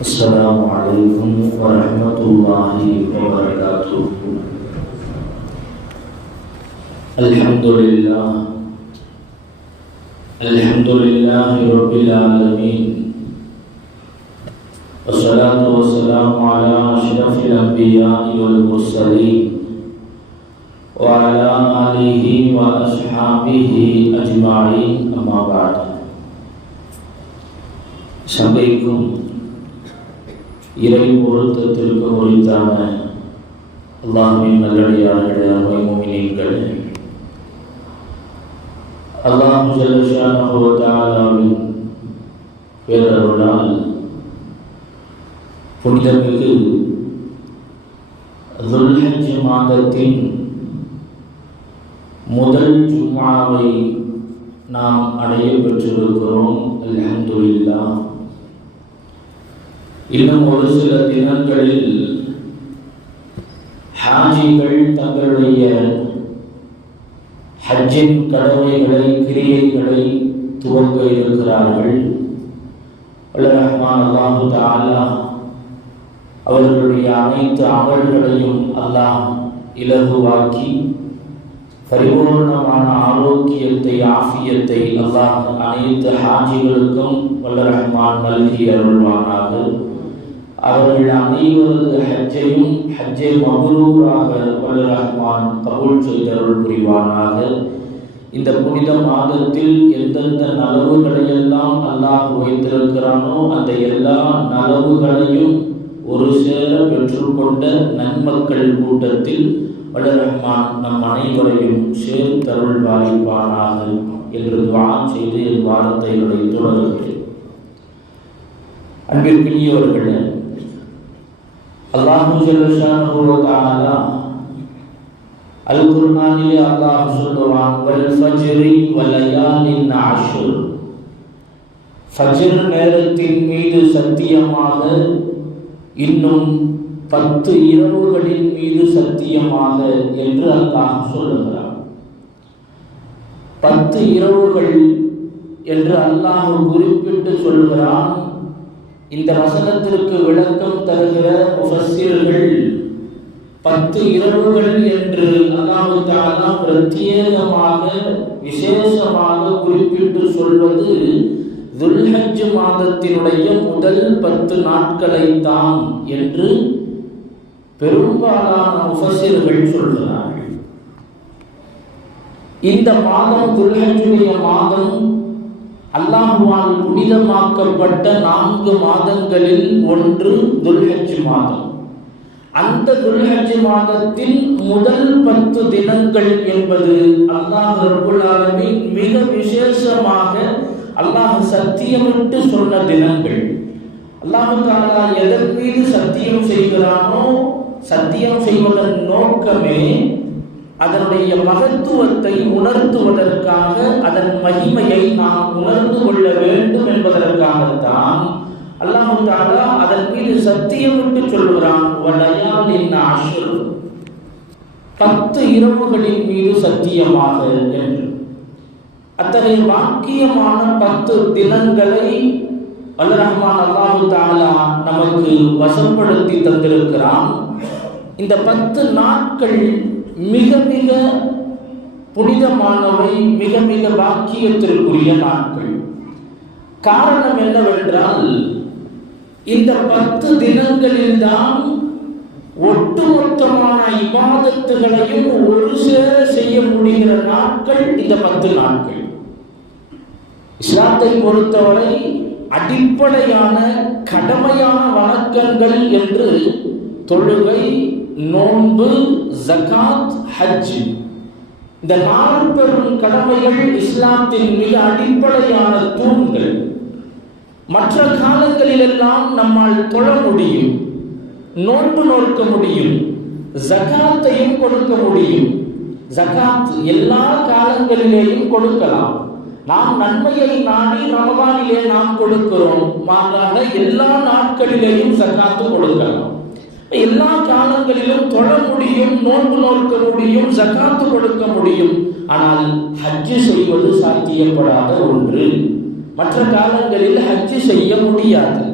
السلام عليكم ورحمة الله وبركاته. الحمد لله. الحمد لله رب العالمين. والصلاة والسلام على أشرف الأنبياء والمرسلين وعلى آله وأصحابه أجمعين. أما بعد. Assalamualaikum இறை பொருத்தத்திற்கு உரித்தான அல்லாஹின் நல்லடியார்களே அருமை முமினீங்கள் அல்லாஹு ஜல்லஷானஹுவதாலாவின் பேரருளால் புனிதமிகு துல்ஹஜ் மாதத்தின் முதல் ஜும்மாவை நாம் அடைய பெற்றிருக்கிறோம். அலமதுல்லா இன்னும் ஒரு சில தினங்களில் ஹாஜிகள் தங்களுடைய ஹஜ்ஜின் கடமைகளை கிரியைகளை துவங்க இருக்கிறார்கள். வல்ல ரஹ்மான் அல்லாஹு தாலா அவர்களுடைய அனைத்து அமல்களையும் அல்லாஹ் இலகுவாக்கி பரிபூர்ணமான ஆரோக்கியத்தை ஆஃபியத்தை அல்லாஹ் அனைத்து ஹாஜிகளுக்கும் வல்ல ரஹ்மான் நல்கி அருள்வானாக. அவர்கள் அனைவரது ஹஜ்ஜையும் ஹஜ்ஜை மகுரூராக வல்ல ரஹ்மான் கபூல் செய்தருள் புரிவானாக. இந்த புனித மாதத்தில் எந்தெந்த நலவுகளையெல்லாம் அல்லாஹ் வைத்திருக்கிறானோ அந்த எல்லா நலவுகளையும் ஒரு சேர பெற்றுக்கொண்ட நன்மக்கள் கூட்டத்தில் வல்ல ரஹ்மான் நம் அனைவரையும் சேர்த்தருள் வாய்ப்பானாக என்று துவா செய்து என் வார்த்தைகளை தொடர்கிறேன் அன்பிற்குரியவர்களே அல்லாஹு ஜல்லஷானஹு வ அல் குர்ஆனிலே அல்லாஹ் சொல்லுவான் வல் ஃபஜ்ரி வ லயாலின் அஷ்ர். ஃபஜ்ர் நேரத்தின் மீது சத்தியமாக இன்னும் பத்து இரவுகளின் மீது சத்தியமாக என்று அல்லாஹ் சொல்லுகிறான். பத்து இரவுகள் என்று அல்லாஹ் குறிப்பிட்டு சொல்கிறான் இந்த வசனத்திற்கு விளக்கம் தருகிற முஃபஸ்ஸிர்கள் பத்து இரவுகள் என்று அல்லாஹு தஆலா பிரத்யேகமாக விசேஷமாக குறிப்பிட்டு சொல்வது துல்ஹஜ் மாதத்தினுடைய முதல் பத்து நாட்களை தான் என்று பெரும்பாலான உபசியர்கள் சொல்கிறார்கள். இந்த மாதம் துல்ஹஜுடைய மாதம் அல்லாஹுவால் புனிதமாக்கப்பட்ட நான்கு மாதங்களில் ஒன்று துல்ஹஜ் மாதம். அந்த துல்ஹஜ் மாதத்தின் முதல் பத்து தினங்கள் என்பது அல்லாஹ் ரப்புல் மிக விசேஷமாக அல்லாஹ் சத்தியமிட்டு சொன்ன தினங்கள். அல்லாஹு தாலா எதன் மீது சத்தியம் செய்கிறானோ சத்தியம் செய்வதன் நோக்கமே அதனுடைய மகத்துவத்தை உணர்த்துவதற்காக அதன் மகிமையை நாம் உணர்ந்து கொள்ள வேண்டும் என்பதற்காகத்தான் அல்லாஹு தாலா அதன் மீது சத்தியம் என்று சொல்கிறான் பத்து இரவுகளின் மீது சத்தியமாக என்று. அத்தகைய வாக்கியமான பத்து தினங்களை வல்ல ரஹ்மான் அல்லாஹு தாலா நமக்கு வசப்படுத்தி தந்திருக்கிறான். இந்த பத்து நாட்கள் மிக மிக புனிதமானவை மிக மிக பாக்கியத்திற்குரிய நாட்கள். காரணம் என்னவென்றால் இந்த பத்து தினங்களில்தான் ஒட்டுமொத்தமான இபாதத்துகளையும் ஒரு சேர செய்ய முடிகிற நாட்கள் இந்த பத்து நாட்கள். இஸ்லாத்தை பொறுத்தவரை அடிப்படையான கடமையான வணக்கங்கள் என்று தொழுகை நோன்பு ஜகாத் ஹஜ் இந்த நாலு பெரும் கடமைகள் இஸ்லாத்தின் மிக அடிப்படையான தூண்கள். மற்ற காலங்களிலெல்லாம் நம்மால் தொழ முடியும் நோன்பு நோக்க முடியும் ஜகாத்தையும் கொடுக்க முடியும். ஜகாத் எல்லா காலங்களிலேயும் கொடுக்கலாம். நாம் நன்மையை நாடி ரமபானிலே நாம் கொடுக்கிறோம். மாறாக எல்லா நாட்களிலேயும் ஜகாத்து கொடுக்கலாம். எல்லா காலங்களிலும் தொழ முடியும் நோன்பு நோக்க முடியும் ஜக்காத்து கொடுக்க முடியும். ஆனால் ஹஜ்ஜு செய்வது சாத்தியப்படாத ஒன்று. மற்ற காலங்களில் ஹஜ்ஜு செய்ய முடியாது.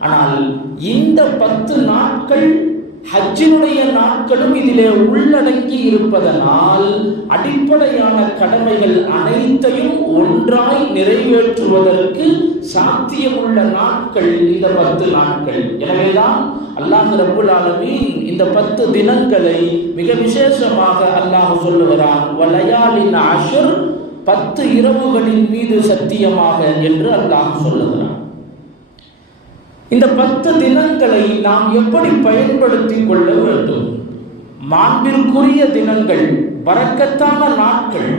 ஆனால் இந்த பத்து நாட்கள் ஹஜ்ஜினுடைய நாட்களும் இதிலே உள்ளடங்கி இருப்பதனால் அடிப்படையான கடமைகள் அனைத்தையும் ஒன்றாய் நிறைவேற்றுவதற்கு சாத்தியமுள்ள நாட்கள் இந்த பத்து நாட்கள். எனவேதான் அல்லாஹ் ரபுல் ஆலமீன் இந்த பத்து தினங்களை மிக விசேஷமாக அல்லாஹ் சொல்லுகிறான் வலயாலின் அஷர் பத்து இரவுகளின் மீது சத்தியமாக என்று அல்லாஹ் சொல்லுகிறான். இந்த பத்து தினங்களை நாம் எப்படி பயன்படுத்தி கொள்ள வேண்டும்? மாண்பிற்குரிய தினங்கள் பறக்கத்தான நாட்கள்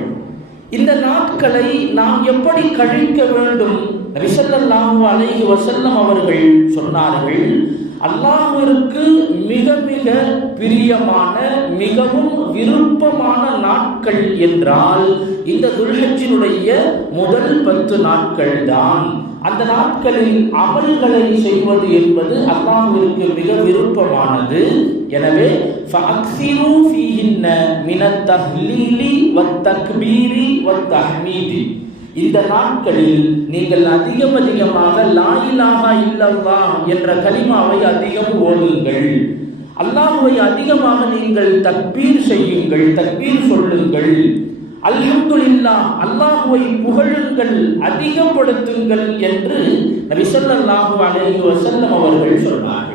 இந்த நாட்களை நாம் எப்படி கழிக்க வேண்டும்? நபிசல்லாஹு அலைஹி வசல்லம் அவர்கள் சொன்னார்கள் அல்லாஹிற்கு மிக மிக பிரியமான மிகவும் விருப்பமான நாட்கள் என்றால் இந்த துல்ஹஜினுடைய முதல் பத்து நாட்கள் தான். அந்த நாட்களில் அமல்களை செய்வது என்பது அல்லாஹிற்கு மிக விருப்பமானது. எனவே ஃபஅக்ஸிரு ஃபீஹின்ன மினத் தஹ்லீலி வத்தக்பீரி வத்தஹ்மீதி இந்த நாட்களில் நீங்கள் அதிகம் அதிகமாக லாயிலாக இல்லல்லா என்ற கலிமாவை அதிகம் ஓதுங்கள். அல்லாஹுவை அதிகமாக நீங்கள் தக்பீர் செய்யுங்கள் தக்பீர் சொல்லுங்கள். அல்ஹம்துல்லா அல்லாஹுவை புகழுங்கள் அதிகப்படுத்துங்கள் என்று நபிசல்லாஹு அலஹி வசல்லம் அவர்கள் சொன்னார்கள்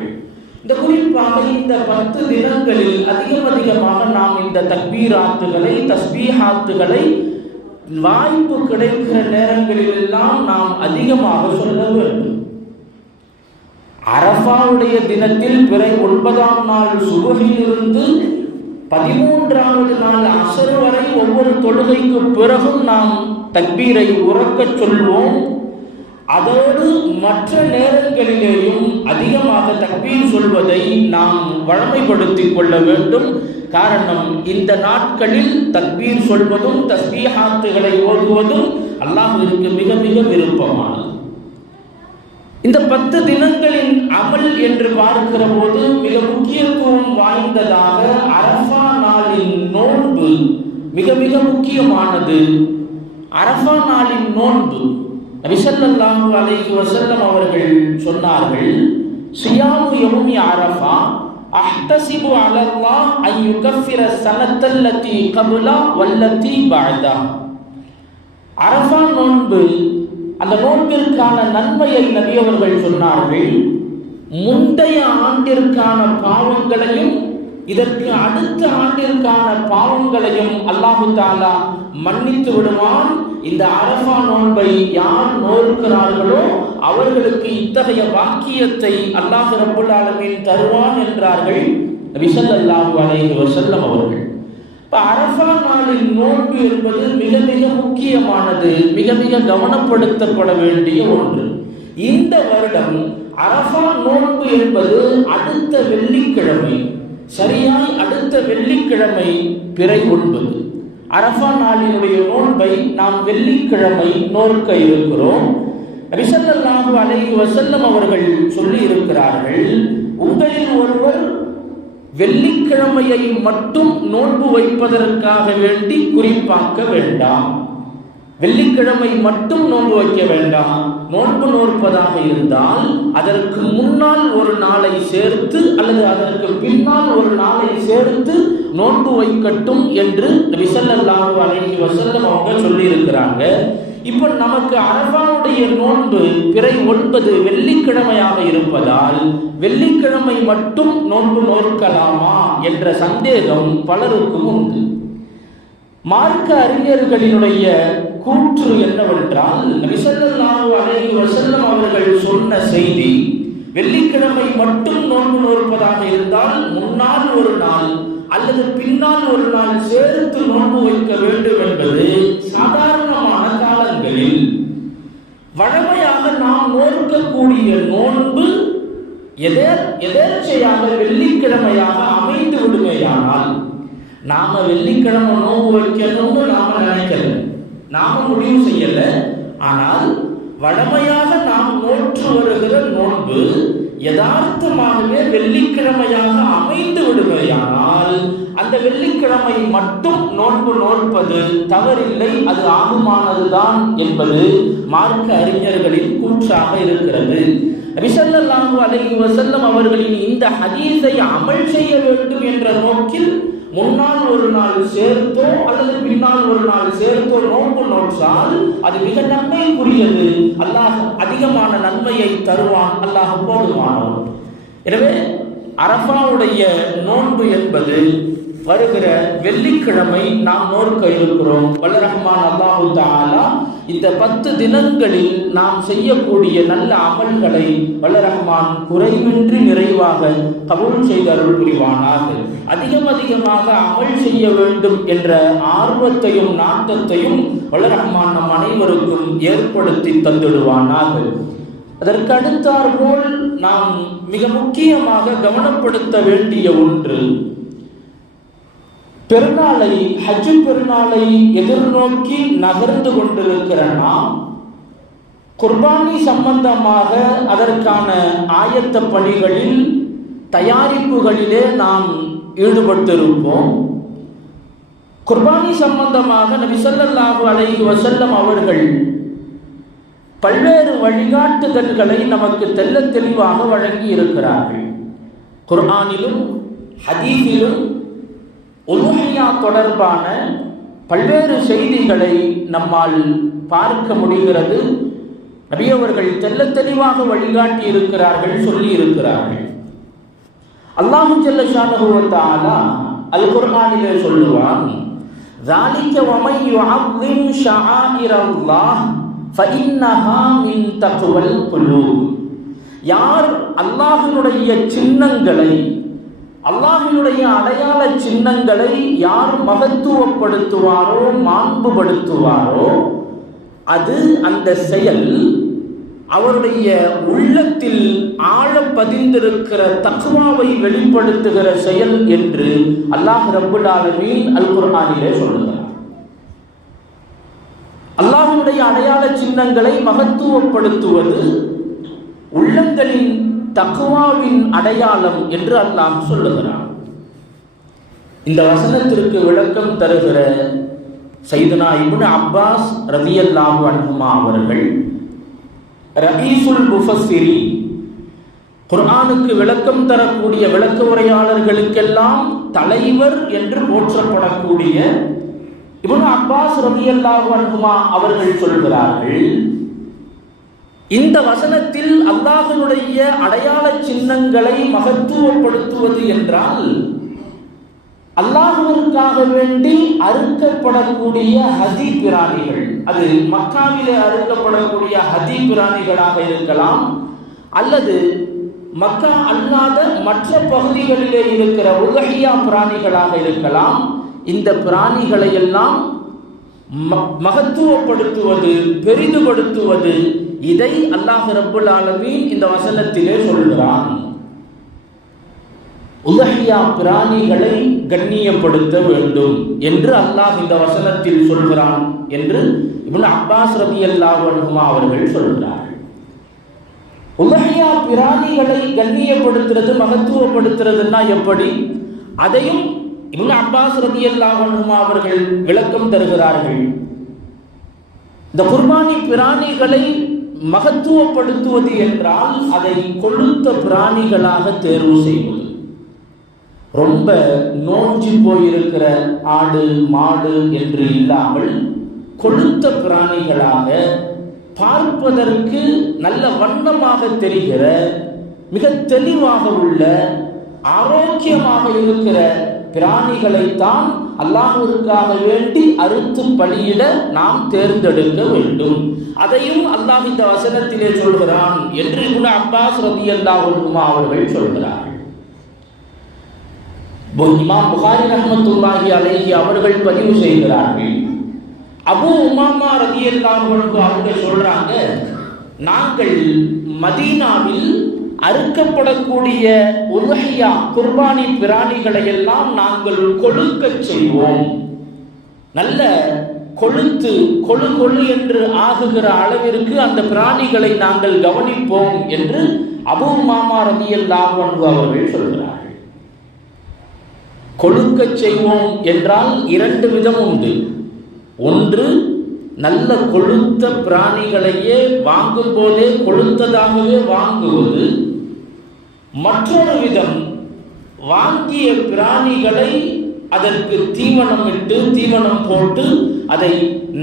இந்த குறிப்பாக இந்த பத்து தினங்களில் அதிகம் அதிகமாக நாம் இந்த தக்பீராத்துகளை தஸ்பீஹாத்துகளை வாய்ப்பு கிடைக்கிற நேரங்களில் எல்லாம் நாம் அதிகமாக சொல்ல வேண்டும். அரஃபாவுடைய தினத்தில் பிறை ஒன்பதாம் நாள் சுபகிலிருந்து பதிமூன்றாவது நாள் அசர் வரை ஒவ்வொரு தொழுகைக்கு பிறகும் நாம் தக்பீரை உறக்கச் சொல்வோம். அதோடு மற்ற நேரங்களிலேயும் அதிகமாக தக்பீர் சொல்வதை நாம் வழமைப்படுத்திக் கொள்ள வேண்டும். காரணம் இந்த நாட்களில் தக்பீர் சொல்வதும் தஸ்பீஹாத்துகளை ஓதுவதும் அல்லாஹிற்கு மிக மிக விருப்பமானது. இந்த பத்து தினங்களின் அமல் என்று பார்க்கிற போது மிக முக்கியத்துவம் வாய்ந்ததாக அரபா நாளின் நோன்பு மிக மிக முக்கியமானது. அரபா நாளின் நோன்பு நபிசல்லாஹு அலைஹி வசல்லம் அவர்கள் சொன்னார்கள் சியாமு யௌமி அரஃபா அஹ்தசிபு அலல்லாஹ் அன் யுகஃபிர சனத்தல்லதி கபுலா வல்லதி பஅதா. அரஃபா நோன்பு அந்த நோன்பிற்கான நன்மையை நபி அவர்கள் சொன்னார்கள் முந்தைய ஆண்டிற்கான பாவங்களையும் இதற்கு அடுத்த ஆண்டிற்கான பாவங்களையும் அல்லாஹு தாலா மன்னித்து விடுவான். இந்த அரபா நோன்பை யார் நோக்கிறார்களோ அவர்களுக்கு இத்தகைய வாக்கியத்தை அல்லாஹ் ரபுல் ஆலமின் தருவான் என்றார்கள் விசல்லாஹு அலைஹி வசல்லம் அவர்கள். இப்போ அரபா நாளின் நோன்பு என்பது மிக மிக முக்கியமானது மிக மிக கவனப்படுத்தப்பட வேண்டிய ஒன்று. இந்த வருடம் அரபா நோன்பு என்பது அடுத்த வெள்ளிக்கிழமை சரியாய் அடுத்த வெள்ளிக்கிழமை பிறை ஒன்பது. அரபா நாளினுடைய நோன்பை நாம் வெள்ளிக்கிழமை நோர்க்க இருக்கிறோம். ரிசல்லாஹு அலைஹி வசல்லம் அவர்கள் சொல்லி இருக்கிறார்கள் உங்களில் ஒருவர் வெள்ளிக்கிழமையை மட்டும் நோன்பு வைப்பதற்காக வேண்டி குறிப்பாக்க வேண்டாம். வெள்ளிக்கிழமை மட்டும் நோன்பு வைக்க வேண்டாம். நோன்பு நோற்பதாக இருந்தால் அதற்கு முன்னால் ஒரு நாளை சேர்த்து அல்லது அதற்கு பின்னால் ஒரு நாளை சேர்த்து நோன்பு வைக்கட்டும் என்று ரிசல்லாஹு அலைஹி வசல்லம் அவங்க சொல்லியிருக்கிறாங்க. இப்போ நமக்கு அரபாவுடைய நோன்பு பிறை ஒன்பது வெள்ளிக்கிழமையாக இருப்பதால் வெள்ளிக்கிழமை மட்டும் நோன்பு நோக்கலாமா என்ற சந்தேகம் பலருக்கும் உண்டு. மார்க்க அறிஞர்களினுடைய கூற்று என்னவென்றால் நபிசல்லாஹு அலைஹி வசல்லம் அவர்கள் சொன்ன செய்தி வெள்ளிக்கிழமை மட்டும் நோன்பு நோற்பதாக இருந்தால் முன்னால் ஒரு நாள் அல்லது பின்னால் ஒரு நாள் சேர்த்து நோன்பு வைக்க வேண்டும் என்பது சாதாரணமான காலங்களில் வழமையாக நாம் நோக்கக்கூடிய நோன்பு எதேச்சையாக வெள்ளிக்கிழமையாக அமைந்து விடுமையானால் நாம வெள்ளிக்கிழமை நோன்பு வைக்கணும்னு நாம நினைக்கல. நாம முடிவு செய்யல. ஆனால் வழமையாக நாம் நோற்று வருகிற நோன்பு யதார்த்தமாகவே வெள்ளிக்கிழமையாக அமைந்து விடுமையானால் அந்த வெள்ளிக்கிழமை மட்டும் நோன்பு நோற்பது தவறில்லை அது ஆகுமானதுதான் என்பது மார்க்க அறிஞர்களின் கூற்றாக இருக்கிறது. ரிசல்லாஹு அலைஹி வசல்லம் அவர்களின் இந்த ஹதீஸை அமல் செய்ய வேண்டும் என்ற நோக்கில் முன்னால் ஒரு நாள் சேர்த்தோ அல்லது பின்னால் ஒரு நாள் சேர்த்தோ நோன்பு நோற்றால் அது மிக நன்மைக்குரியது. அல்லாஹ் அதிகமான நன்மையை தருவான் அல்லாஹ் போதுமானவன். எனவே அரபாவுடைய நோன்பு என்பது வருகிற வெள்ளிக்கிழமை நாம் நோர்க்க இருக்கிறோம். வல்லரஹ்மான் அல்லாஹு தாலா இந்த பத்து தினங்களில் நாம் செய்யக்கூடிய நல்ல அமல்களை வல்லரஹ்மான் குறைவின்றி நிறைவாக கபூல் செய்து அருள் புரிவானாக. அதிகம் அதிகமாக அமல் செய்ய வேண்டும் என்ற ஆர்வத்தையும் நாட்டத்தையும் வல்லரஹ்மான் நம் அனைவருக்கும் ஏற்படுத்தி தந்துடுவானார்கள் அதற்கு அடுத்தாற்போல் நாம் மிக முக்கியமாக கவனப்படுத்த வேண்டிய ஒன்று பெருநாளை ஹஜ்ஜு பெருநாளை எதிர்நோக்கி நகர்ந்து கொண்டிருக்கிற நாம் குர்பானி சம்பந்தமாக அதற்கான ஆயத்த பணிகளில் தயாரிப்புகளிலே நாம் ஈடுபட்டிருப்போம். குர்பானி சம்பந்தமாக நபிசல்லாஹு ஸல்லல்லாஹு அலைஹி வஸல்லம் அவர்கள் பல்வேறு வழிகாட்டுதல்களை நமக்கு தெல்ல தெளிவாக வழங்கி இருக்கிறார்கள் குர்ஆனிலும் ஹதீஸிலும் உலுஹியா தொடர்பான பல்வேறு செய்திகளை நம்மால் பார்க்க முடிகிறது நபியவர்கள் தெல்ல தெளிவாக வழிகாட்டி இருக்கிறார்கள் சொல்லி இருக்கிறார்கள் அல்லாஹு ஜல்ல ஷானஹுவத்தாலா அல் குர்ஆனிலே சொல்லுவான் ذَلِكَ وَمَنْ يُعَظِّمْ شَعَائِرَ اللَّهِ فَإِنَّهَا مِنْ تَقْوَى الْقُلُوبِ யார் அல்லாஹ்வினுடைய சின்னங்களை அல்லாஹினுடைய அடையாள சின்னங்களை யார் மகத்துவப்படுத்துவாரோ மாண்புபடுத்துவாரோ அது அந்த செயல் அவருடைய உள்ளத்தில் ஆழ பதிந்திருக்கிற தக்குவாவை வெளிப்படுத்துகிற செயல் என்று அல்லாஹ் ரப்புல் ஆலமீன் அல் குர்ஆனிலே சொல்லுகிறார். அல்லாஹினுடைய அடையாள சின்னங்களை மகத்துவப்படுத்துவது உள்ளங்களின் தக்குவாவின் அடையாளம் என்று அல்லாஹ் சொல்லுகிறான். இந்த வசனத்திற்கு விளக்கம் தருகிற சைதுனா இபுன் அப்பாஸ் ரதியல்லாஹு அன்ஹுமா அவர்கள் ரபீசுல் முஃபஸ்ஸிரி குர்ஆனுக்கு விளக்கம் தரக்கூடிய விளக்க உரையாளர்களுக்கெல்லாம் தலைவர் என்று போற்றப்படக்கூடிய இப்னு அப்பாஸ் ரதியல்லாஹு அன்ஹுமா அவர்கள் சொல்கிறார்கள் இந்த வசனத்தில் அல்லாஹனுடைய அடையாள சின்னங்களை மகத்துவப்படுத்துவது என்றால் அல்லாஹுவிற்காக வேண்டி அறுக்கப்படக்கூடிய ஹதி பிராணிகள் அது மக்காவிலே அறுக்கப்படக்கூடிய ஹதி பிராணிகளாக இருக்கலாம் அல்லது மக்கா அல்லாத மற்ற பகுதிகளிலே இருக்கிற உலகியா பிராணிகளாக இருக்கலாம் இந்த பிராணிகளை எல்லாம் மகத்துவப்படுத்துவது பெரிதுபடுத்துவது இதை அல்லாஹ் ரப்புல் ஆலமீன் இந்த வசனத்திலே சொல்கிறான். உலகியா பிராணிகளை கண்ணியப்படுத்த வேண்டும் என்று அல்லாஹ் இந்த வசனத்தில் சொல்கிறான் என்று இவன் அப்பாஸ் ரபி அல்லாஹுமா அவர்கள் சொல்கிறார். உலகியா பிராணிகளை கண்ணியப்படுத்துறது மகத்துவப்படுத்துறதுன்னா எப்படி? அதையும் இவன் அப்பாஸ் ரபி அல்லாஹுமா அவர்கள் விளக்கம் தருகிறார்கள். இந்த குர்பானி பிராணிகளை மகத்துவப்படுத்துவது என்றால் அதை கொழுத்த பிராணிகளாக தேர்வு செய்வது. ரொம்ப நோஞ்சி போயிருக்கிற ஆடு மாடு என்று இல்லாமல் கொழுத்த பிராணிகளாக பார்ப்பதற்கு நல்ல வண்ணமாக தெரிகிற மிக தெளிவாக உள்ள ஆரோக்கியமாக இருக்கிற பிராணிகளைத்தான் அல்லாஹுவிற்காக வேண்டி அறுத்து பலியிட நாம் தேர்ந்தெடுக்க வேண்டும். அதையும் அல்லாஹ் இந்த வசனத்திலே சொல்கிறான் என்று கூட அப்பாஸ் ரதி அல்லாஹுமா அவர்கள் சொல்கிறார்கள். இமாம் புகாரி ரஹமத்துல்லாஹி அலைஹி அவர்கள் பதிவு செய்கிறார்கள். அபு உமாமா ரதி அல்லாஹுக்கு அவங்க சொல்றாங்க நாங்கள் மதீனாவில் அறுக்கப்படக்கூடிய உலகையா குர்பானி பிராணிகளை எல்லாம் நாங்கள் கொழுக்க செய்வோம். நல்ல கொழுத்து கொழு கொழு என்று ஆகுகிற அளவிற்கு அந்த பிராணிகளை நாங்கள் கவனிப்போம் என்று அபு மாமா ரதியல்லாஹு அவர்கள் சொல்கிறார்கள். கொழுக்க செய்வோம் என்றால் இரண்டு விதம் உண்டு. ஒன்று நல்ல கொழுத்த பிராணிகளையே வாங்கும் போதே கொழுத்ததாகவே வாங்குவது மற்றொரு விதம் வாங்கிய பிராணிகளை அதற்கு தீவனம் இட்டு தீவனம் போட்டு அதை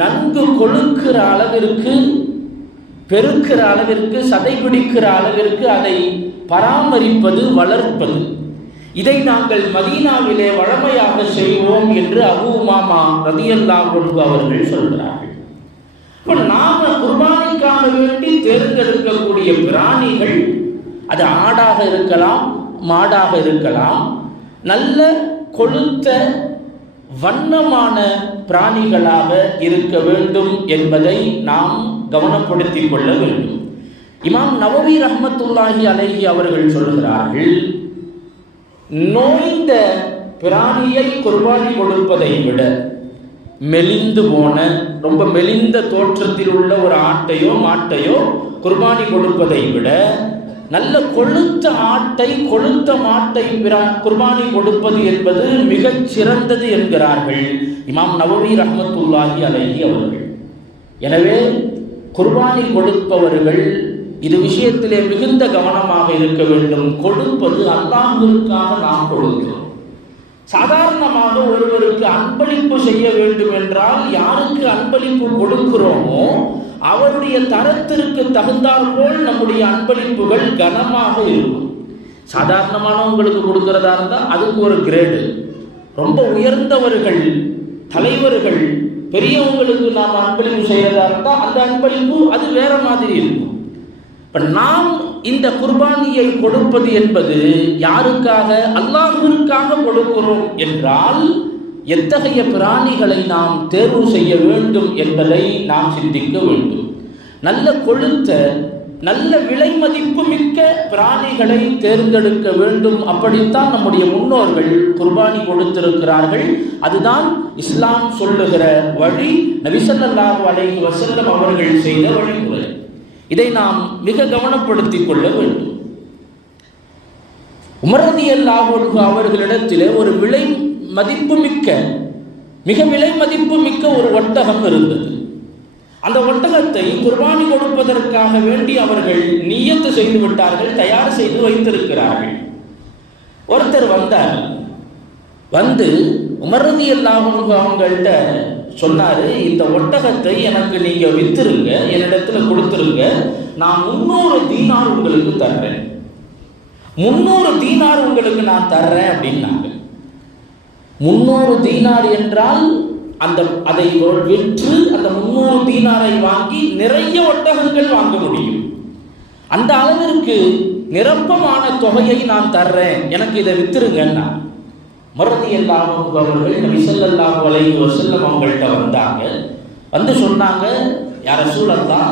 நன்கு கொழுக்கிற அளவிற்கு பெருக்கிற அளவிற்கு சதைபிடிக்கிற அளவிற்கு அதை பராமரிப்பது வளர்ப்பது. இதை நாங்கள் மதீனாவிலே வழமையாக செய்வோம் என்று அபு மாமா ரதியல்லாஹ் அவர்கள் சொல்கிறார்கள். இப்போ நாம குர்பானிக்காக வேண்டி தேர்ந்தெடுக்கக்கூடிய பிராணிகள் அது ஆடாக இருக்கலாம் மாடாக இருக்கலாம். நல்ல கொளுத்த வண்ணமான பிராணிகளாக இருக்க வேண்டும் என்பதை நாம் கவனப்படுத்திக் கொள்ள வேண்டும். இமாம் நவவி ரஹமத்துல்லாஹி அலஹி அவர்கள் சொல்கிறார்கள் நோய்ந்த பிராணியை குர்பானி கொடுப்பதை விட மெலிந்து போன ரொம்ப மெலிந்த தோற்றத்தில் உள்ள ஒரு ஆட்டையோ மாட்டையோ குர்பானி கொடுப்பதை விட நல்ல கொழுத்த ஆட்டை கொழுத்த மாட்டை பிரா குர்பானி கொடுப்பது என்பது மிகச் சிறந்தது என்கிறார்கள் இமாம் நவமி ரஹமத்துல்லாஹி அலஹி அவர்கள். எனவே குர்பானி கொடுப்பவர்கள் இது விஷயத்திலே மிகுந்த கவனமாக இருக்க வேண்டும். கொடுப்பது அல்லாஹிற்காக நாம் கொடுக்கிறோம். சாதாரணமாக ஒருவருக்கு அன்பளிப்பு செய்ய வேண்டும் என்றால் யாருக்கு அன்பளிப்பு கொடுக்கிறோமோ அவருடைய தரத்திற்கு தகுந்தாற்போல் நம்முடைய அன்பளிப்புகள் கனமாக இருக்கும். சாதாரணமானவங்களுக்கு கொடுக்கிறதா இருந்தால் அதுக்கு ஒரு கிரேடு ரொம்ப உயர்ந்தவர்கள் தலைவர்கள் பெரியவங்களுக்கு நாம் அன்பளிப்பு செய்யறதா இருந்தால் அந்த அன்பளிப்பு அது வேற மாதிரி இருக்கும். இப்போ நாம் இந்த குர்பானியை கொடுப்பது என்பது யாருக்காக? அல்லாஹிற்காக கொடுக்கிறோம் என்றால் எத்தகைய பிராணிகளை நாம் தேர்வு செய்ய வேண்டும் என்பதை நாம் சிந்திக்க வேண்டும். நல்ல கொழுத்த நல்ல விலை மதிப்பு மிக்க பிராணிகளை தேர்ந்தெடுக்க வேண்டும். அப்படித்தான் நம்முடைய முன்னோர்கள் குர்பானி கொடுத்திருக்கிறார்கள். அதுதான் இஸ்லாம் சொல்லுகிற வழி. நபிசல்லாஹு அலைஹி வசல்லம் அவர்கள் செய்த வழிமுறை. இதை நாம் மிக கவனப்படுத்திக் கொள்ள வேண்டும். உமரதி அல்லாஹோடு அவர்களிடத்தில் ஒரு விலை மதிப்பு மிக்க மிக விலை மதிப்பு மிக்க ஒரு ஒட்டகம் இருந்தது. அந்த ஒட்டகத்தை குர்பானி கொடுப்பதற்காக வேண்டி அவர்கள் நியத்து செய்து விட்டார்கள் தயார் செய்து வைத்திருக்கிறார்கள். ஒருத்தர் வந்தார். வந்து உமரதி அல்லாஹோடு அவங்கள்ட்ட சொன்னாரு இந்த ஒட்டகத்தை எனக்கு நீங்க வித்துருங்க என்னிடத்துல கொடுத்துருங்க. நான் முன்னூறு தீனார் உங்களுக்கு தர்றேன். முன்னூறு தீனார் உங்களுக்கு நான் தர்றேன் அப்படின்னாங்க. முன்னூறு தீனார் என்றால் அந்த அதை விற்று அந்த முன்னூறு தீனாரை வாங்கி நிறைய ஒட்டகங்கள் வாங்க முடியும். அந்த அளவிற்கு நிரப்பமான தொகையை நான் தர்றேன். எனக்கு இதை வித்துருங்கன்னா மருதி அல்லாஹு அவர்கள் நபி ஸல்லல்லாஹு அலைஹி வசல்லம் அவங்கள்ட்ட வந்தாங்க. வந்து சொன்னாங்க யார சூழல்லா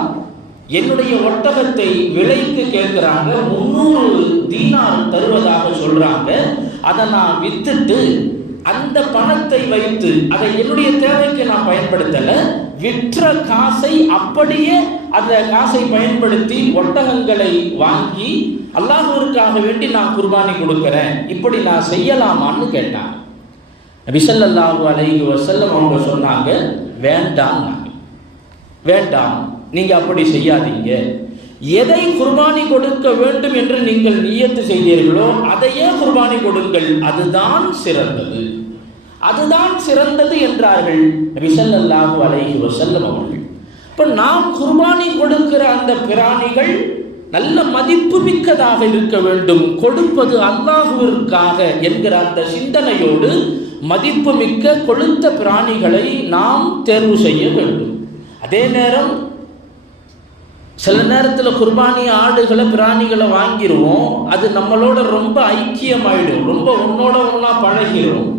என்னுடைய ஒட்டகத்தை விலைக்கு கேட்குறாங்க முந்நூறு தீனார் தருவதாக சொல்றாங்க. அதை நான் வித்துட்டு அந்த பணத்தை வைத்து அதை என்னுடைய தேவைக்கு நான் பயன்படுத்தலை. விற்ற காசை அப்படியே அந்த காசை பயன்படுத்தி ஒட்டகங்களை வாங்கி அல்லாஹூருக்காக வேண்டி நான் குர்பானி கொடுக்குறேன். இப்படி நான் செய்யலாமான்னு கேட்டான் நபிசல்லாஹு அலைஹி வசல்லம் அவங்க சொன்னாங்க வேண்டாம் வேண்டாம். நீங்கள் அப்படி செய்யாதீங்க. எதை குர்பானி கொடுக்க வேண்டும் என்று நீங்கள் நியத்து செய்தீர்களோ அதையே குர்பானி கொடுங்கள். அதுதான் சிறந்தது. அதுதான் சிறந்தது என்றார்கள் நபிசல்லாஹு அலைஹி வசல்லம் அவர்கள். இப்போ நாம் குர்பானி கொடுக்கிற அந்த பிராணிகள் நல்ல மதிப்பு மிக்கதாக இருக்க வேண்டும். கொடுப்பது அல்லாஹுவிற்காக என்கிற அந்த சிந்தனையோடு மதிப்பு மிக்க கொழுத்த பிராணிகளை நாம் தேர்வு செய்ய வேண்டும். அதே நேரம் சில நேரத்தில் குர்பானி ஆடுகளை பிராணிகளை வாங்கிடுவோம் அது நம்மளோட ரொம்ப ஐக்கியமாயிடும். ரொம்ப உன்னோட ஒன்றா பழகிடும்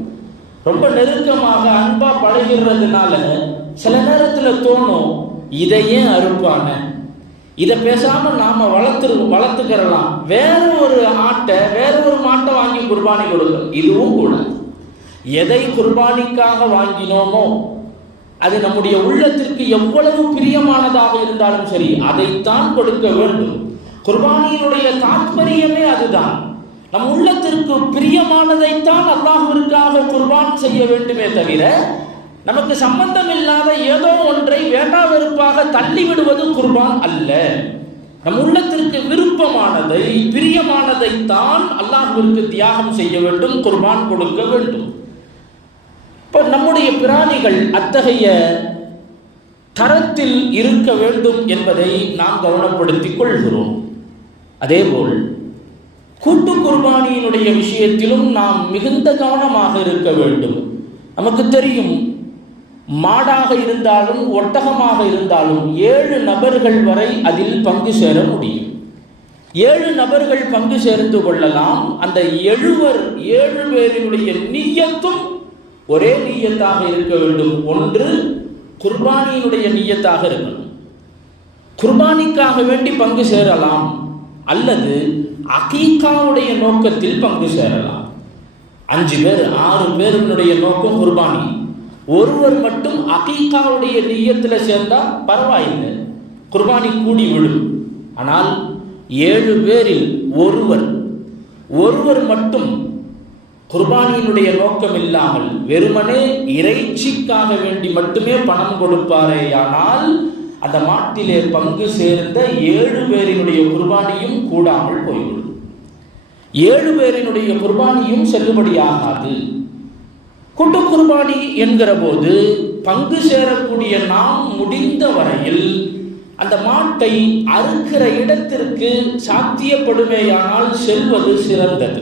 ரொம்ப நெருக்கமாக அன்பாக பழகிறதுனால சில நேரத்தில் தோணும் இதையே அறுப்பாங்க. இதை பேசாமல் நாம் வளர்த்து வளர்த்துக்கிறலாம். வேற ஒரு ஆட்டை வேற ஒரு மாட்டை வாங்கி குர்பானி கொடுக்கும் இதுவும் கூட. எதை குர்பானிக்காக வாங்கினோமோ அது நம்முடைய உள்ளத்திற்கு எவ்வளவு பிரியமானதாக இருந்தாலும் சரி அதைத்தான் கொடுக்க வேண்டும். குர்பானியினுடைய தாற்பரியமே அதுதான். நம் உள்ளத்திற்கு பிரியமானதைத்தான் அல்லாஹிற்காக குர்பான் செய்ய வேண்டுமே தவிர நமக்கு சம்பந்தம் இல்லாத ஏதோ ஒன்றை வேண்டாம் குர்பான் அல்ல. நம் உள்ளத்திற்கு விருப்பமானதை பிரியமானதை தான் அல்லாஹுவிற்கு தியாகம் செய்ய வேண்டும் குர்பான் கொடுக்க வேண்டும். இப்போ நம்முடைய பிராணிகள் அத்தகைய தரத்தில் இருக்க வேண்டும் என்பதை நாம் கவனப்படுத்திக் கொள்கிறோம். அதேபோல் கூட்டு குர்பானியினுடைய விஷயத்திலும் நாம் மிகுந்த கவனமாக இருக்க வேண்டும். நமக்கு தெரியும் மாடாக இருந்தாலும் ஒட்டகமாக இருந்தாலும் ஏழு நபர்கள் வரை அதில் பங்கு சேர முடியும். ஏழு நபர்கள் பங்கு சேர்ந்து கொள்ளலாம். அந்த எழுவர் ஏழு பேரினுடைய நீயத்தும் ஒரே நீயத்தாக இருக்க வேண்டும். ஒன்று குர்பானியினுடைய நீயத்தாக இருக்கணும். குர்பானிக்காக வேண்டி பங்கு சேரலாம். அல்லது அகீகாவுடைய நோக்கத்தில் பங்கு சேரலாம். அஞ்சு பேர் ஆறு பேருடைய நோக்கம் குர்பானி. ஒருவர் மட்டும் அகீகாவுடைய நீயத்தில் சேர்ந்தால் பரவாயில்லை. குர்பானி கூடி விழும். ஆனால் ஏழு பேரில் ஒருவர் ஒருவர் மட்டும் குர்பானியினுடைய நோக்கம் இல்லாமல் வெறுமனே இறைச்சிக்காக வேண்டி மட்டுமே பணம் கொடுப்பாரேயானால் அந்த மாட்டிலே பங்கு சேர்ந்த ஏழு பேரினுடைய குர்பானியும் கூடாமல் போய்விடும். ஏழு பேரினுடைய குர்பானியும் செல்லுபடியாகாது. கூட்டு குர்பானி என்கிற போது பங்கு சேரக்கூடிய நாம் முடிந்த வரையில் அந்த மாட்டை அறுக்கிற இடத்திற்கு சாத்தியப்படுமேயானால் செல்வது சிறந்தது.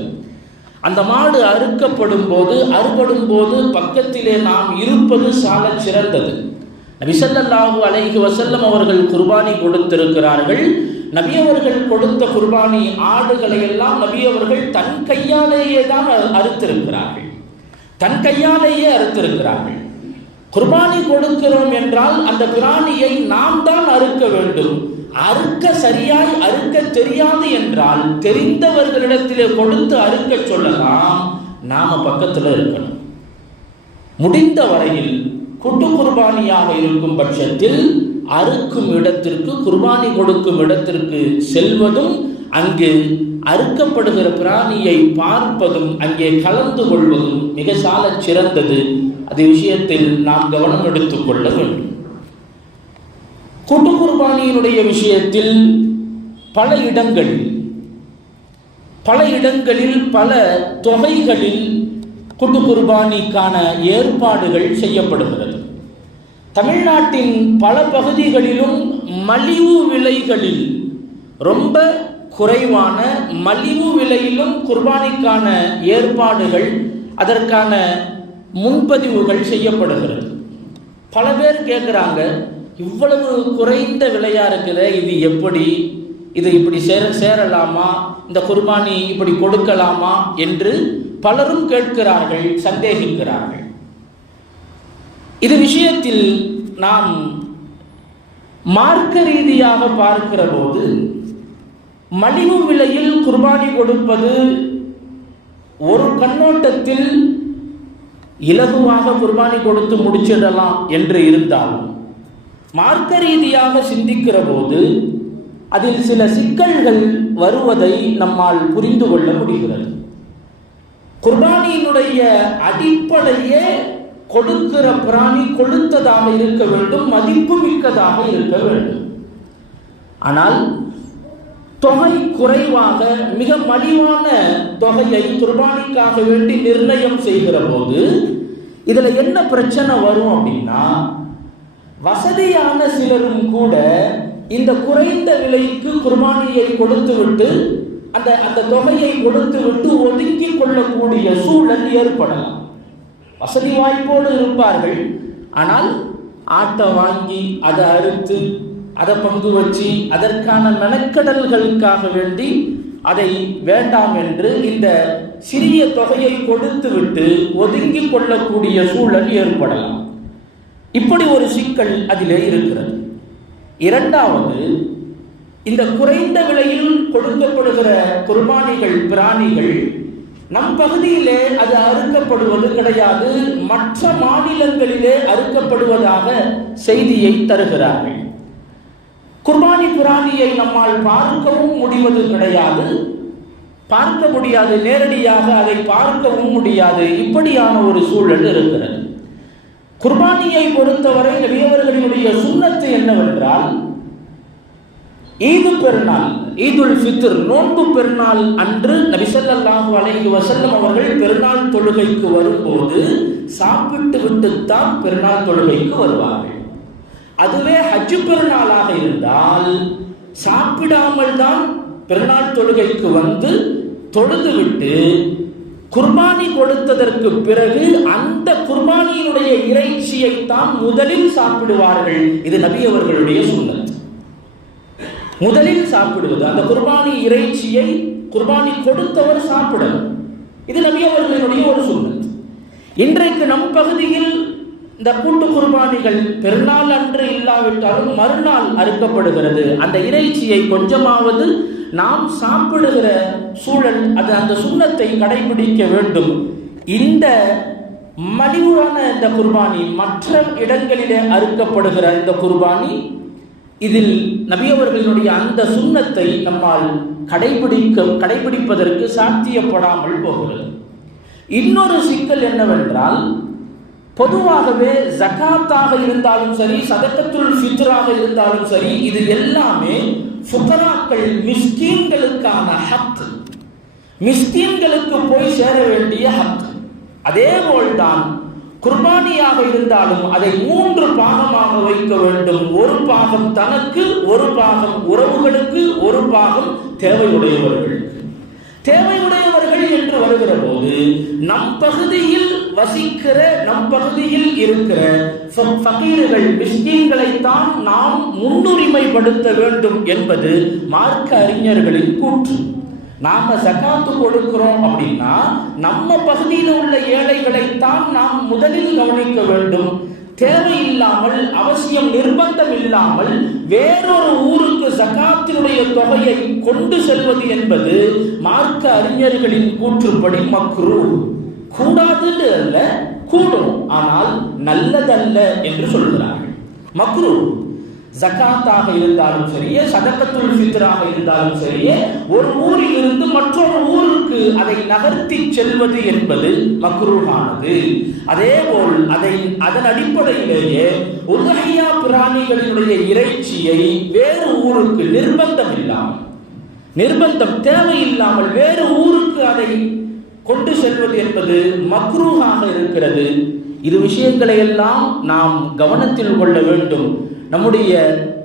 அந்த மாடு அறுக்கப்படும் போது அறுபடும் போது பக்கத்திலே நாம் இருப்பது சால சிறந்தது. நபிசல்லாஹு அலைஹி வசல்லம் அவர்கள் குர்பானி கொடுத்திருக்கிறார்கள். நபி அவர்கள் கொடுத்த குர்பானி ஆடுகளை எல்லாம் நபி அவர்கள் தன் கையாலேயே தான் அறுத்திருக்கிறார்கள். தன் கையாலேயே அறுத்திருக்கிறார்கள். குர்பானி கொடுக்கிறோம் என்றால் அந்த பிராணியை நாம் தான் அறுக்க வேண்டும். அறுக்க சரியாய் அறுக்க தெரியாது என்றால் தெரிந்தவர்களிடத்திலே கொடுத்து அறுக்க சொல்லலாம். நாம பக்கத்தில் இருக்கணும். முடிந்த வரையில் குட்டு குர்பானியாக இருக்கும் பட்சத்தில் அறுக்கும் இடத்திற்கு குர்பானி கொடுக்கும் இடத்திற்கு செல்வதும் அங்கு அறுக்கப்படுகிற பிராணியை பார்ப்பதும் அங்கே கலந்து கொள்வதும் மிக சால சிறந்தது. அது விஷயத்தில் நாம் கவனம் எடுத்துக்கொள்ள வேண்டும். கூட்டு குர்பானியினுடைய விஷயத்தில் பல இடங்களில் பல இடங்களில் பல தொகைகளில் குட்டு குர்பானிக்கான ஏற்பாடுகள் செய்யப்படுகிறது. தமிழ்நாட்டின் பல பகுதிகளிலும் மலிவு விலைகளில் ரொம்ப குறைவான மலிவு விலையிலும் குர்பானிக்கான ஏற்பாடுகள் அதற்கான முன்பதிவுகள் செய்யப்படுகிறது. பல பேர் கேட்குறாங்க இவ்வளவு குறைந்த விலையாக இருக்குது இது எப்படி? இது இப்படி சேர சேரலாமா? இந்த குர்பானி இப்படி கொடுக்கலாமா? என்று பலரும் கேட்கிறார்கள் சந்தேகிக்கிறார்கள். இது விஷயத்தில் நாம் மார்க்க ரீதியாக பார்க்கிற போது மலிவு விலையில் குர்பானி கொடுப்பது ஒரு கண்ணோட்டத்தில் இலகுவாக குர்பானி கொடுத்து முடிச்சிடலாம் என்று இருந்தாலும் மார்க்க ரீதியாக சிந்திக்கிற போது அதில் சில சிக்கல்கள் வருவதை நம்மால் புரிந்து கொள்ள முடிகிறது. குர்பானியினுடைய அடிப்படையே கொடுக்கிற பிராணி கொளுத்ததாக இருக்க வேண்டும் மதிப்பு மிக்கதாக இருக்க வேண்டும். ஆனால் தொகை குறைவாக மிக மலிவான தொகையை குர்பானிக்காக வேண்டி நிர்ணயம் செய்கிற போது இதுல என்ன பிரச்சனை வரும் அப்படின்னா வசதியான சிலரும் கூட இந்த குறைந்த விலைக்கு குர்பானியை கொடுத்து விட்டு அந்த அந்த தொகையை கொடுத்து விட்டு ஒதுக்கி கொள்ளக்கூடிய சூழல் ஏற்படலாம். வசதி வாய்ப்போடு இருப்பார்கள். ஆனால் ஆட்டை வாங்கி அதை அறுத்து அதை பங்கு வச்சு அதற்கான மெனக்கடல்களுக்காக வேண்டி அதை வேண்டாம் என்று இந்த சிறிய தொகையை கொடுத்துவிட்டு ஒதுங்கி கொள்ளக்கூடிய சூழல் ஏற்படலாம். இப்படி ஒரு சிக்கல் அதிலே இருக்கிறது. இரண்டாவது இந்த குறைந்த விலையில் கொடுக்கப்படுகிற குர்பானிகள் பிராணிகள் நம் பகுதியிலே அது அறுக்கப்படுவது கிடையாது. மற்ற மாநிலங்களிலே அறுக்கப்படுவதாக செய்தியை தருகிறார்கள். குர்பானி குரானியை நம்மால் பார்க்கவும் முடிவது கிடையாது. பார்க்க முடியாது நேரடியாக அதை பார்க்கவும் முடியாது. இப்படியான ஒரு சூழல் இருக்கிறது. குர்பானியை பொறுத்தவரை நபியவர்களினுடைய சுண்ணத்து என்னவென்றால் ஈது பெருநாள் ஈதுல் ஃபித்ர் நோன்பு பெருநாள் அன்று நபிசல்லாஹு அலைஹி வசல்லம் அவர்கள் பெருநாள் தொழுகைக்கு வரும்போது சாப்பிட்டு விட்டுத்தான் பெருநாள் தொழுகைக்கு வருவார்கள். அதுவே ஹஜ்ஜு பெருநாளாக இருந்தால் சாப்பிடாமல் தான் பெருநாள் தொழுகைக்கு வந்து தொழுதுவிட்டு குர்பானி கொடுத்ததற்கு பிறகு அந்த குர்பானியினுடைய இறைச்சியை தான் முதலில் சாப்பிடுவார்கள். இது நபி அவர்களுடைய சூழ்நிலை முதலில் சாப்பிடுவது அந்த குர்பானி இறைச்சியை குர்பானி கொடுத்தவர் சாப்பிடணும். இது நபி அவர்களுடைய ஒரு சூழ்நிலை இன்றைக்கு நம் பகுதியில் இந்த கூட்டு குர்பானிகள் பெருநாள் அன்று இல்லாவிட்டாலும் மறுநாள் அறுக்கப்படுகிறது. அந்த இறைச்சியை கொஞ்சமாவது நாம் சாப்பிடுகிற சூழல் அது அந்த சுண்ணத்தை கடைபிடிக்க வேண்டும். இந்த மலிவான இந்த குர்பானி மற்ற இடங்களிலே அறுக்கப்படுகிற இந்த குர்பானி இதில் நபியவர்களுடைய அந்த சுண்ணத்தை நம்மால் கடைபிடிக்க கடைபிடிப்பதற்கு சாத்தியப்படாமல் போகிறது. இன்னொரு சிக்கல் என்னவென்றால் பொதுவாகவே ஜகாத்தாக இருந்தாலும் சரி சதக்கத்துள் ஃபித்ராக இருந்தாலும் சரி இது எல்லாமே ஃபுகராக்கள் மிஸ்கீன்களுக்கான ஹத். மிஸ்கீன்களுக்கு போய் சேர வேண்டிய ஹத். அதே போல்தான் குர்பானியாக இருந்தாலும் அதை மூன்று பாகமாக வைக்க வேண்டும். ஒரு பாகம் தனக்கு ஒரு பாகம் உறவுகளுக்கு ஒரு பாகம் தேவையுடையவர்களுக்கு தேவையுடையவர்கள் என்று வருகிற போது நம் பகுதியில் வசிக்கிற நம் பகுதியில் இருக்கிற ஃபகீர்கள் மிஸ்கீன்களைத்தான் நாம் முன்னுரிமைப்படுத்த வேண்டும் என்பது மார்க்க அறிஞர்களின் கூற்று. நாம சகாத்து கொடுக்கிறோம் அப்படின்னா நம்ம பகுதியில் உள்ள ஏழைகளைத்தான் நாம் முதலில் கவனிக்க வேண்டும். தேவையில்லாமல் அவசியம் நிர்பந்தம் இல்லாமல் வேறொரு ஊருக்கு சகாத்தினுடைய தொகையை கொண்டு செல்வது என்பது மார்க்க அறிஞர்களின் கூற்றுப்படி மக்ரூ. கூடாதுன்னு அல்ல கூடும் ஆனால் நல்லதல்ல என்று சொல்கிறார்கள் மக்ரூ ஜக்காத்தாக இருந்தாலும் சரியே சதக்கத்துள் ஃபித்ராக இருந்தாலும் சரியே ஒரு ஊரில் இருந்து மற்றொரு ஊருக்கு அதை நகர்த்தி செல்வது என்பது மக்ரூஹானது அதே போல் அதை அதன் அடிப்படையிலேயே உதகையா பிராணிகளினுடைய இறைச்சியை வேறு ஊருக்கு நிர்பந்தம் இல்லாமல் நிர்பந்தம் தேவையில்லாமல் வேறு ஊருக்கு அதை கொண்டு செல்வது என்பது மக்ரூஹாக இருக்கிறது. இது விஷயங்களை எல்லாம் நாம் கவனத்தில் கொள்ள வேண்டும். நம்முடைய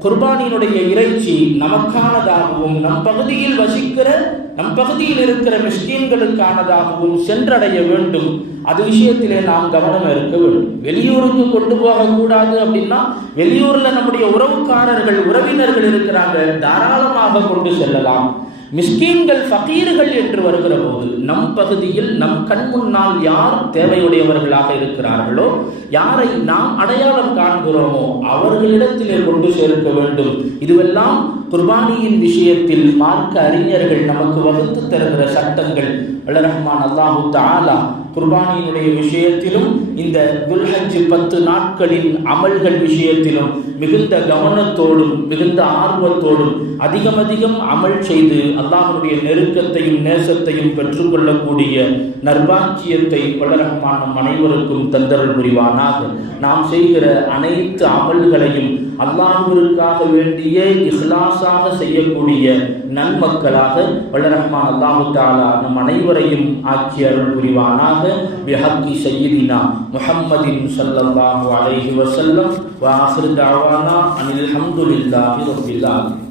குர்பானியினுடைய இறைச்சி நமக்கானதாகவும் நம் பகுதியில் வசிக்கிற நம் பகுதியில் இருக்கிற மிஸ்கீன்களுக்கானதாகவும் சென்றடைய வேண்டும். அது விஷயத்திலே நாம் கவனம் இருக்க வேண்டும். வெளியூருக்கு கொண்டு போகக்கூடாது அப்படின்னா வெளியூரில் நம்முடைய உறவுக்காரர்கள் உறவினர்கள் இருக்கிறாங்க தாராளமாக கொண்டு செல்லலாம். மிஸ்கீன்கள் ஃபகீர்கள் என்று வருகிற போது நம் பகுதியில் நம் கண் முன்னால் யார் தேவையுடையவர்களாக இருக்கிறார்களோ யாரை நாம் அடையாளம் காண்கிறோமோ அவர்களிடத்திலே கொண்டு சேர்க்க வேண்டும். இதுவெல்லாம் குர்பானியின் விஷயத்தில் மார்க்க அறிஞர்கள் நமக்கு வகுத்து தருகிற சட்டங்கள். ரஹ்மான் அல்லாஹு தாலா குர்பானியினுடைய விஷயத்திலும் இந்த துல்ஹஜ் பத்து நாட்களின் அமல்கள் விஷயத்திலும் மிகுந்த கவனத்தோடும் மிகுந்த ஆர்வத்தோடும் அதிகம் அதிகம் அமல் செய்து அல்லாஹனுடைய நெருக்கத்தையும் நேசத்தையும் பெற்றுக்கொள்ளக்கூடிய நர்பாக்கியத்தை வளரகமான அனைவருக்கும் தந்தரல் புரிவானாக. நாம் செய்கிற அனைத்து அமல்களையும் அல்லாஹிற்காக வேண்டிய இஹ்லாஸாக செய்யக்கூடிய நன்மக்களாக வல்லரஹ்மான் அல்லாஹு தாலா நம் அனைவரையும் ஆக்கி அருள் புரிவானாக. பிஹக்கி சையீதினா முஹம்மதின் சல்லல்லாஹு அலைஹி வசல்லம் வ அனில் அஹமதுல்லாஹி ரபில்லாஹி